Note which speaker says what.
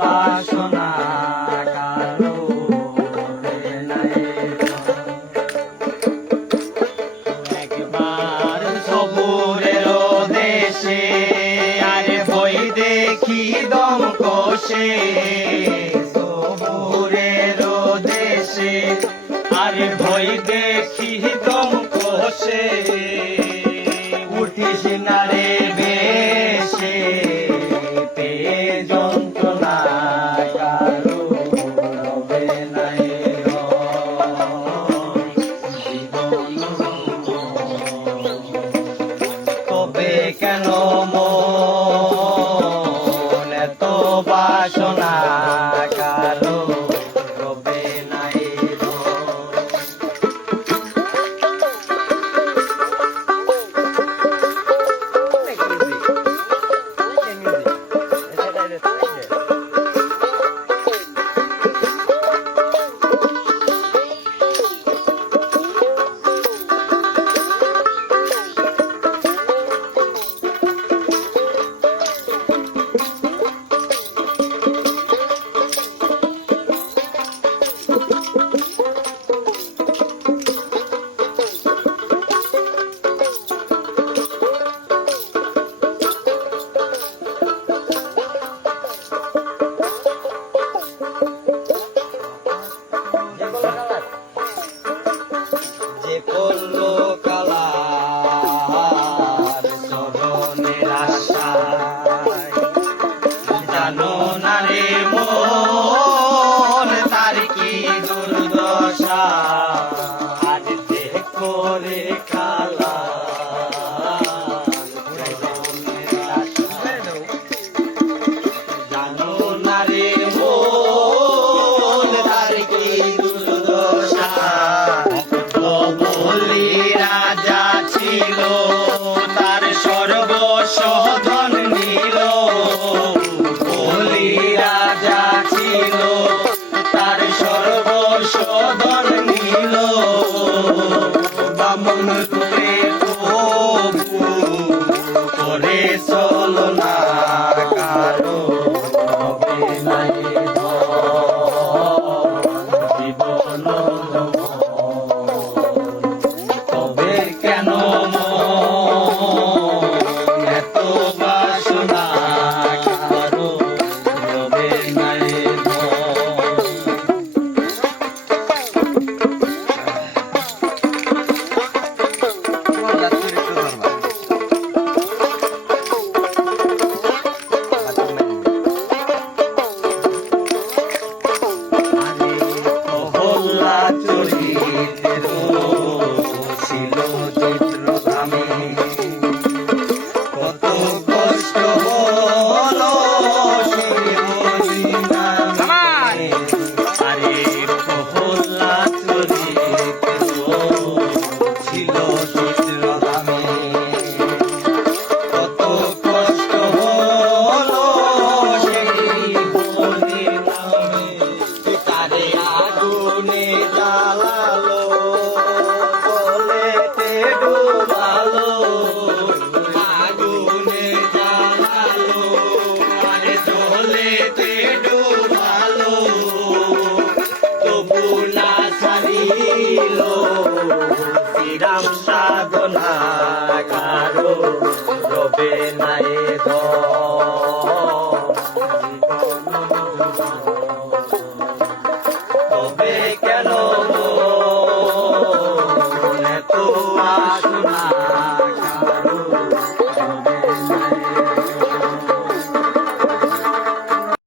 Speaker 1: বাসনা কারও একবার সবুরের দেশে, আরে বই দেখি দম কষে সবুরের দেশে, আরে বই দেখি দম কষে উঠিস নারে কেন সহজ জ্বালালো বলেতে ডুবালো, আগুনে জ্বালালো, আরে জলেতে ডুবালো। তবু না সারিল শ্রীরাম সাধনা কারও রবে নায়ের